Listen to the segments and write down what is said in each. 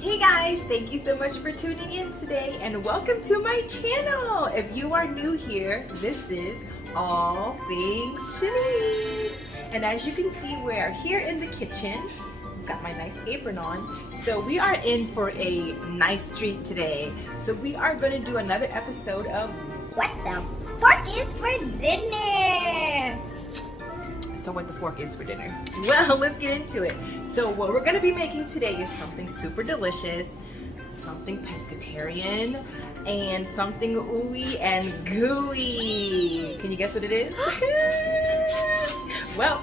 Hey guys, thank you so much for tuning in today and welcome to my channel. If you are new here, this is All Things Cheese. And as you can see, we are here in the kitchen. I've got my nice apron on. So we are in for a nice treat today. So we are going to do another episode of What the Fork is for Dinner. So what the fork is for dinner. Well, let's get into it. So what we're gonna be making today is something super delicious, something pescatarian, and something ooey and gooey. Can you guess what it is? Well,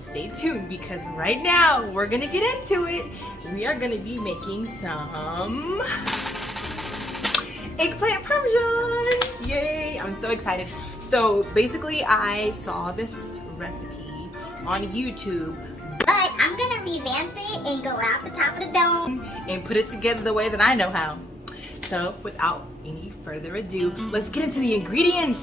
stay tuned because right now we're gonna get into it. We are gonna be making some eggplant parmesan. Yay, I'm so excited. So basically I saw this recipe on YouTube, But I'm gonna revamp it and go out the top of the dome and put it together the way that I know how. So without any further ado, let's get into the ingredients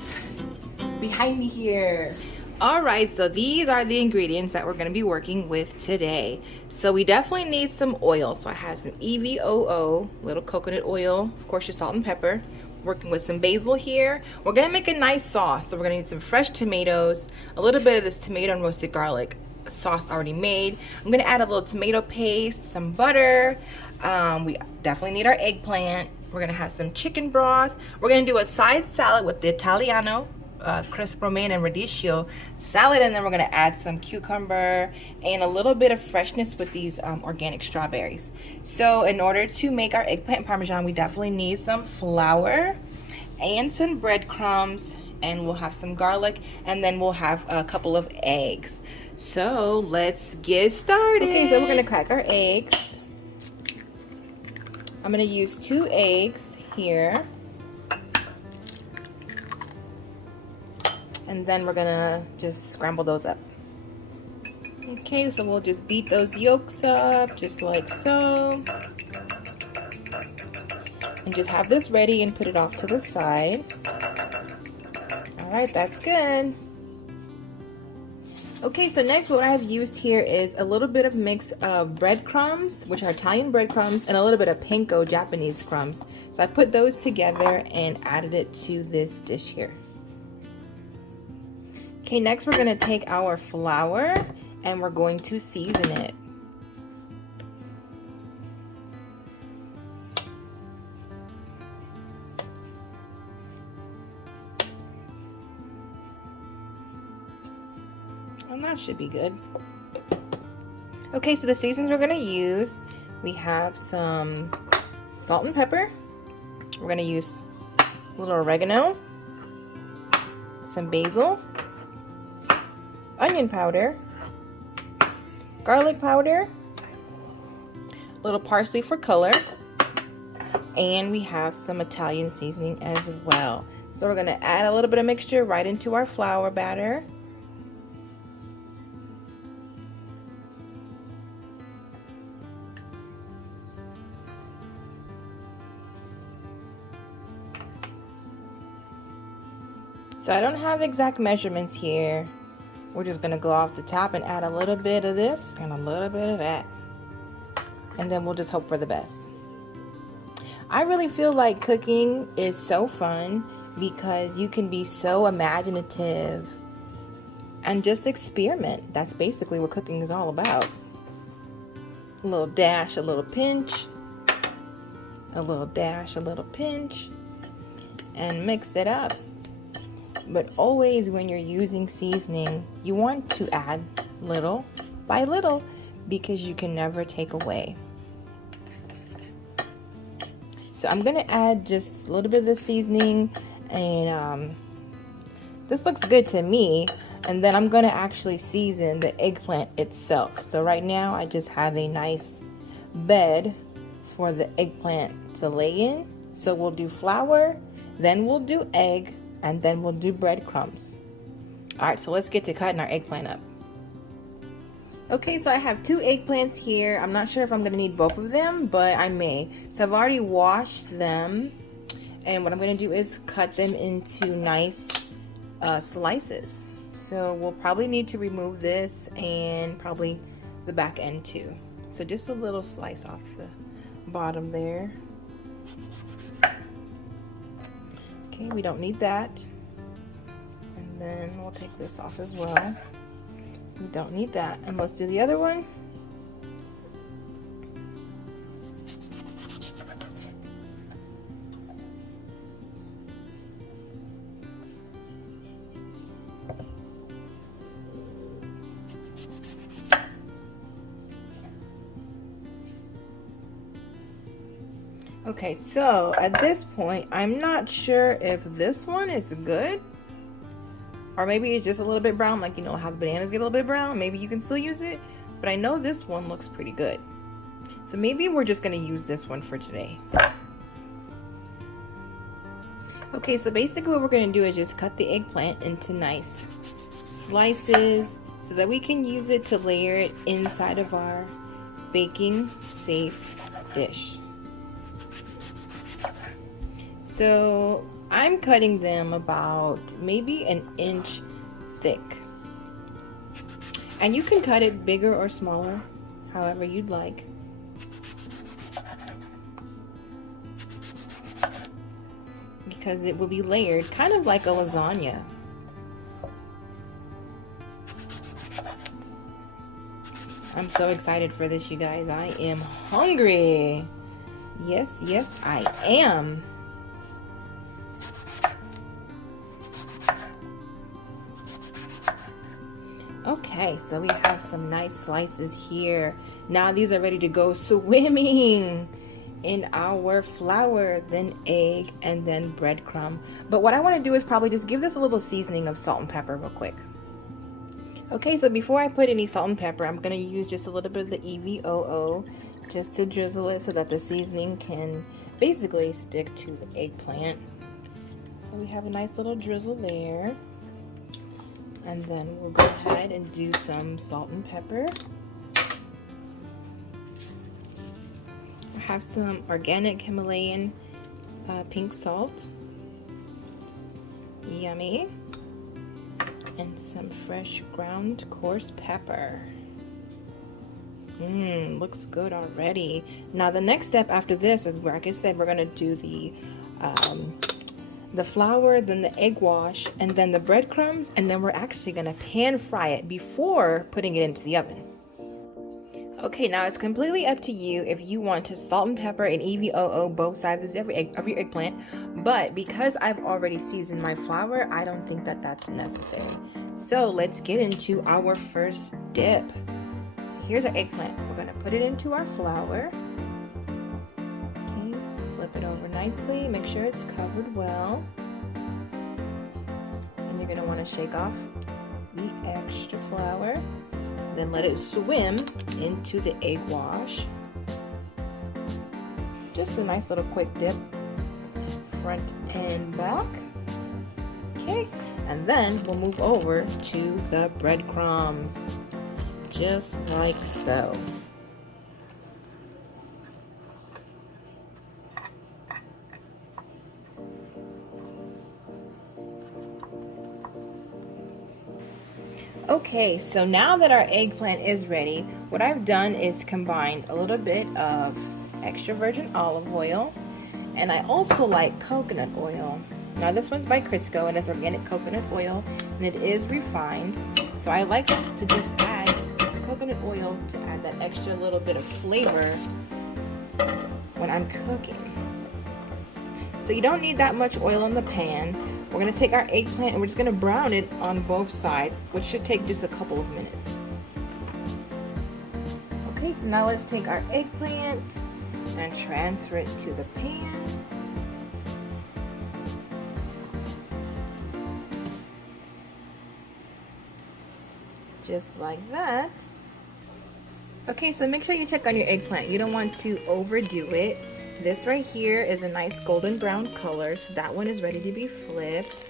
behind me here. All right, so these are the ingredients that we're going to be working with today. So we definitely need some oil. So I have some EVOO, little coconut oil, of course your salt and pepper. Working with some basil here. We're gonna make a nice sauce. So we're gonna need some fresh tomatoes, a little bit of this tomato and roasted garlic sauce already made. I'm gonna add a little tomato paste, some butter. We definitely need our eggplant. We're gonna have some chicken broth. We're gonna do a side salad with the Italiano, crisp romaine and radicchio salad, and then we're gonna add some cucumber and a little bit of freshness with these organic strawberries. So in order to make our eggplant parmesan, we definitely need some flour and some breadcrumbs, and we'll have some garlic, and then we'll have a couple of eggs. So let's get started. Okay, so we're gonna crack our eggs. I'm gonna use 2 eggs here. And then we're gonna just scramble those up. Okay, so we'll just beat those yolks up just like so. And just have this ready and put it off to the side. All right, that's good. Okay, so next what I've used here is a little bit of mix of breadcrumbs, which are Italian breadcrumbs, and a little bit of panko, Japanese crumbs. So I put those together and added it to this dish here. Okay, next we're going to take our flour and we're going to season it. And that should be good. Okay, so the seasons we're going to use, we have some salt and pepper. We're going to use a little oregano, some basil, onion powder, garlic powder, a little parsley for color, and we have some Italian seasoning as well. So we're going to add a little bit of mixture right into our flour batter. So I don't have exact measurements here. We're just gonna go off the top and add a little bit of this and a little bit of that. And then we'll just hope for the best. I really feel like cooking is so fun because you can be so imaginative and just experiment. That's basically what cooking is all about. A little dash, a little pinch, a little dash, a little pinch, and mix it up. But always when you're using seasoning, you want to add little by little because you can never take away. So I'm gonna add just a little bit of the seasoning, and this looks good to me. And then I'm gonna actually season the eggplant itself. So right now I just have a nice bed for the eggplant to lay in. So we'll do flour, then we'll do egg, and then we'll do breadcrumbs. All right, so let's get to cutting our eggplant up. Okay, so I have 2 eggplants here. I'm not sure if I'm gonna need both of them, but I may. So I've already washed them, and what I'm gonna do is cut them into nice slices. So we'll probably need to remove this and probably the back end too. So just a little slice off bottom there. Okay, we don't need that. And then we'll take this off as well. We don't need that. And let's do the other one. Okay, so at this point, I'm not sure if this one is good. Or maybe it's just a little bit brown, like you know how the bananas get a little bit brown. Maybe you can still use it. But I know this one looks pretty good. So maybe we're just going to use this one for today. Okay, so basically what we're going to do is just cut the eggplant into nice slices so that we can use it to layer it inside of our baking safe dish. So I'm cutting them about maybe an inch thick. And you can cut it bigger or smaller, however you'd like. Because it will be layered, kind of like a lasagna. I'm so excited for this, you guys. I am hungry. Yes, yes, I am. Okay, so we have some nice slices here. Now these are ready to go swimming in our flour, then egg, and then breadcrumb. But what I want to do is probably just give this a little seasoning of salt and pepper real quick. Okay, so before I put any salt and pepper, I'm going to use just a little bit of the EVOO just to drizzle it so that the seasoning can basically stick to the eggplant. So we have a nice little drizzle there. And then we'll go ahead and do some salt and pepper. I have some organic Himalayan pink salt. Yummy. And some fresh ground coarse pepper. Looks good already. Now the next step after this is, like I said, we're gonna do the flour, then the egg wash, and then the breadcrumbs, and then we're actually gonna pan fry it before putting it into the oven. Okay, now it's completely up to you if you want to salt and pepper and EVOO both sides of your eggplant, but because I've already seasoned my flour, I don't think that that's necessary. So let's get into our first dip. So here's our eggplant. We're gonna put it into our flour. Okay, flip it over nicely, make sure it's covered well. And you're gonna wanna shake off the extra flour. Then let it swim into the egg wash. Just a nice little quick dip, front and back. Okay, and then we'll move over to the breadcrumbs, just like so. Okay, so now that our eggplant is ready, what I've done is combined a little bit of extra virgin olive oil, and I also like coconut oil. Now this one's by Crisco, and it's organic coconut oil, and it is refined. So I like to just add the coconut oil to add that extra little bit of flavor when I'm cooking. So you don't need that much oil in the pan. We're going to take our eggplant and we're just going to brown it on both sides, which should take just a couple of minutes. Okay, so now let's take our eggplant and transfer it to the pan. Just like that. Okay, so make sure you check on your eggplant. You don't want to overdo it. This right here is a nice golden brown color, so that one is ready to be flipped.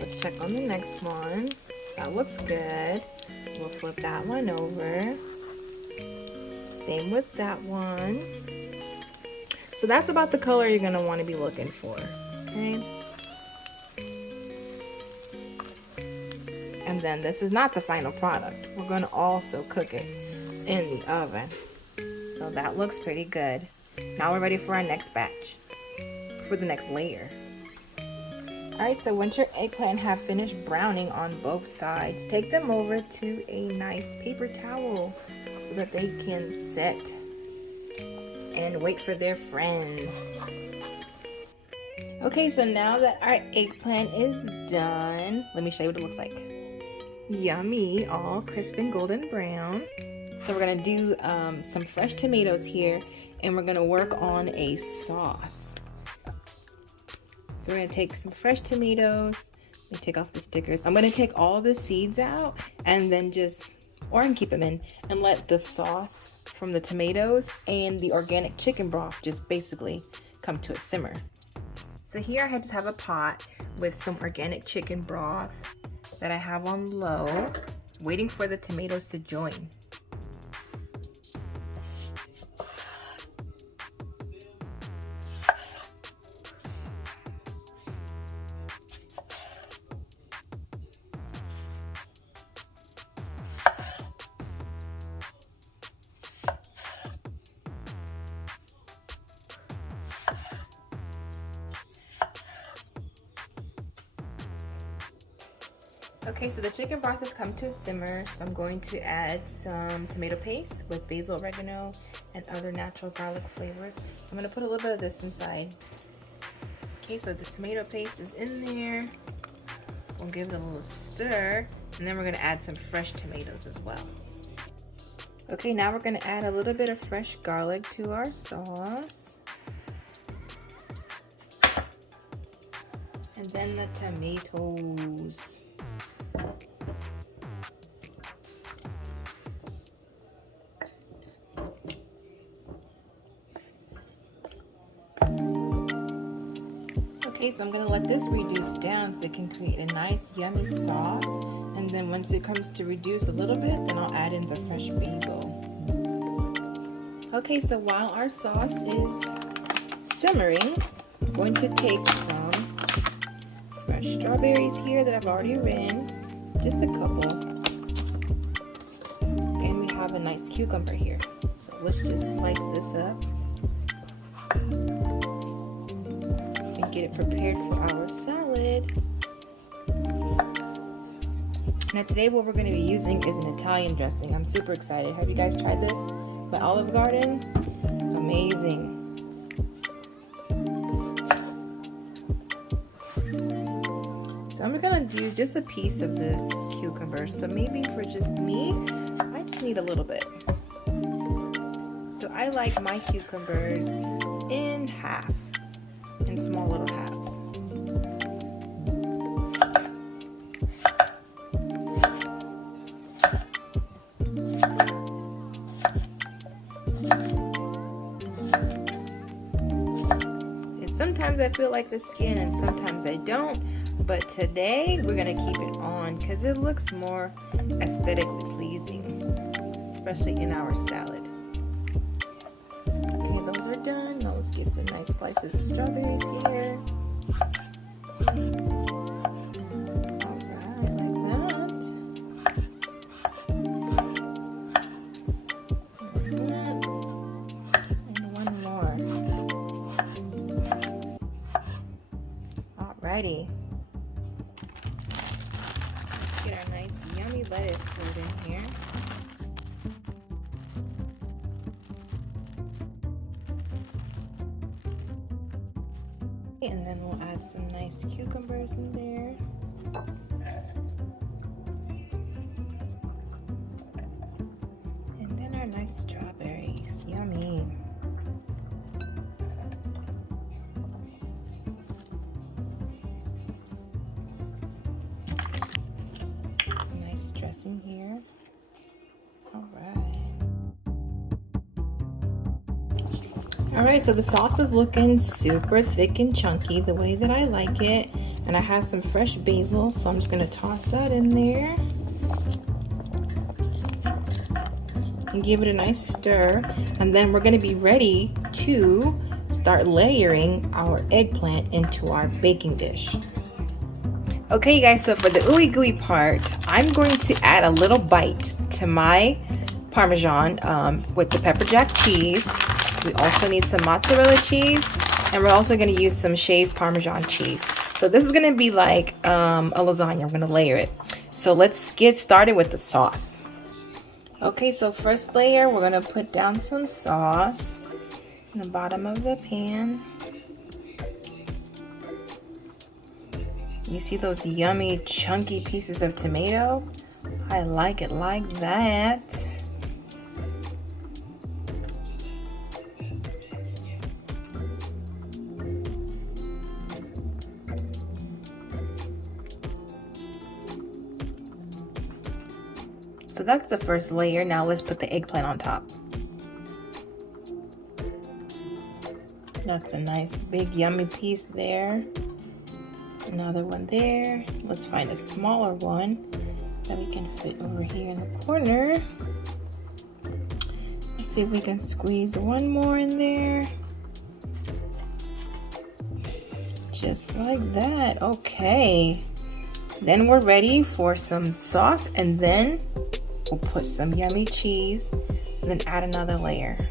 Let's check on the next one. That looks good. We'll flip that one over. Same with that one. So that's about the color you're going to want to be looking for. Okay. And then this is not the final product. We're going to also cook it in the oven. So that looks pretty good. Now we're ready for our next batch, for the next layer. Alright, so once your eggplant have finished browning on both sides, take them over to a nice paper towel so that they can set and wait for their friends. Okay, so now that our eggplant is done, let me show you what it looks like. Yummy, all crisp and golden brown. So we're gonna do some fresh tomatoes here, and we're gonna work on a sauce. So we're gonna take some fresh tomatoes. Let me take off the stickers. I'm gonna take all the seeds out and then or I can keep them in and let the sauce from the tomatoes and the organic chicken broth just basically come to a simmer. So here I just have a pot with some organic chicken broth that I have on low, waiting for the tomatoes to join. Okay, so the chicken broth has come to a simmer, so I'm going to add some tomato paste with basil, oregano, and other natural garlic flavors. I'm going to put a little bit of this inside. Okay, so the tomato paste is in there. We'll give it a little stir, and then we're going to add some fresh tomatoes as well. Okay, now we're going to add a little bit of fresh garlic to our sauce. And then the tomatoes. Okay, so I'm gonna let this reduce down so it can create a nice yummy sauce, and then once it comes to reduce a little bit, then I'll add in the fresh basil. Okay, so while our sauce is simmering, I'm going to take some fresh strawberries here that I've already rinsed, just a couple, and we have a nice cucumber here. So let's just slice this up and get it prepared for our salad. Now today what we're going to be using is an Italian dressing. I'm super excited. Have you guys tried this by Olive Garden? Amazing. So I'm going to use just a piece of this cucumber. So maybe for just me, I just need a little bit. So I like my cucumbers in half, in small little halves. And sometimes I feel like the skin and sometimes I don't. But today we're going to keep it on because it looks more aesthetically pleasing, especially in our salad. Okay, those are done. Now let's get some nice slices of strawberries here. Alright, like that. And one more. Alrighty. Get our nice yummy lettuce put in here. And then we'll add some nice cucumbers in there. And then our nice strawberries. Yummy. Dressing here. Alright, so the sauce is looking super thick and chunky the way that I like it, and I have some fresh basil, so I'm just going to toss that in there and give it a nice stir, and then we're going to be ready to start layering our eggplant into our baking dish. Okay, you guys, so for the ooey gooey part, I'm going to add a little bite to my Parmesan with the pepper jack cheese. We also need some mozzarella cheese, and we're also going to use some shaved Parmesan cheese. So this is going to be like a lasagna. We're going to layer it. So let's get started with the sauce. Okay, so first layer, we're going to put down some sauce in the bottom of the pan. You see those yummy chunky pieces of tomato? I like it like that. So that's the first layer. Now let's put the eggplant on top. That's a nice big yummy piece there. Another one there. Let's find a smaller one that we can fit over here in the corner. Let's see if we can squeeze one more in there. Just like that. Okay. Then we're ready for some sauce, and then we'll put some yummy cheese and then add another layer.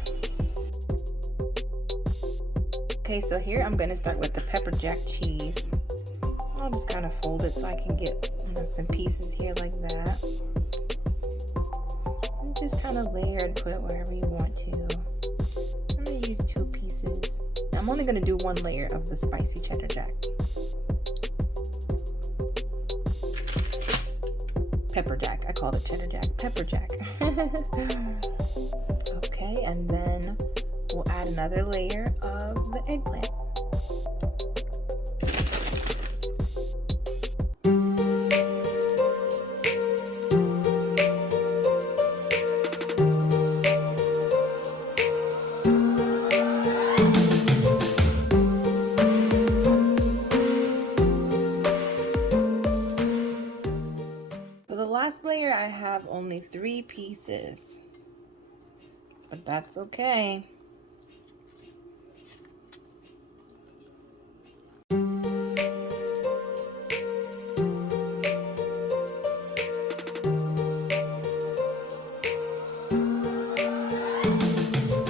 Okay, so here I'm gonna start with the pepper jack cheese. I'll just kind of fold it so I can get, some pieces here like that. And just kind of layer and put it wherever you want to. I'm gonna use 2 pieces. I'm only gonna do 1 layer of the spicy cheddar jack. Pepper jack. I called it cheddar jack. Pepper jack. Okay, and then we'll add another layer of the eggplant. Last layer, I have only 3 pieces, but that's okay.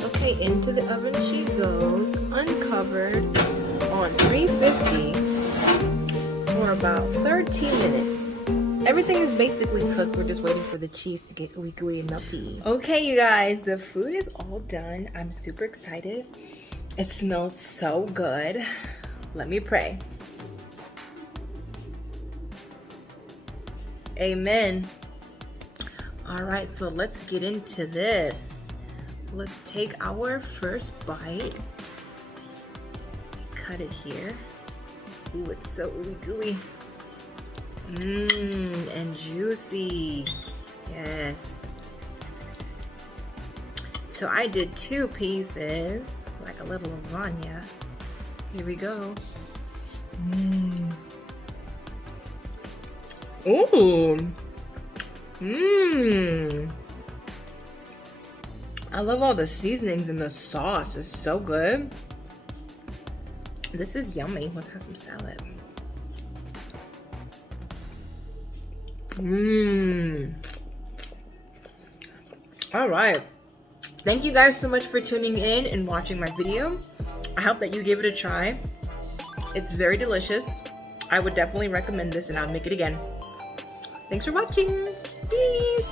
Okay, into the oven she goes, uncovered on 350 for about 13 minutes. Everything is basically cooked. We're just waiting for the cheese to get ooey gooey and melty. Okay, you guys, the food is all done. I'm super excited. It smells so good. Let me pray. Amen. All right, so let's get into this. Let's take our first bite. Cut it here. Ooh, it's so ooey gooey. And juicy. Yes. So I did 2 pieces, like a little lasagna. Here we go. Ooh. I love all the seasonings and the sauce. It's so good. This is yummy. Let's have some salad. All right. Thank you guys so much for tuning in and watching my video. I hope that you give it a try. It's very delicious. I would definitely recommend this, and I'll make it again. Thanks for watching. Peace.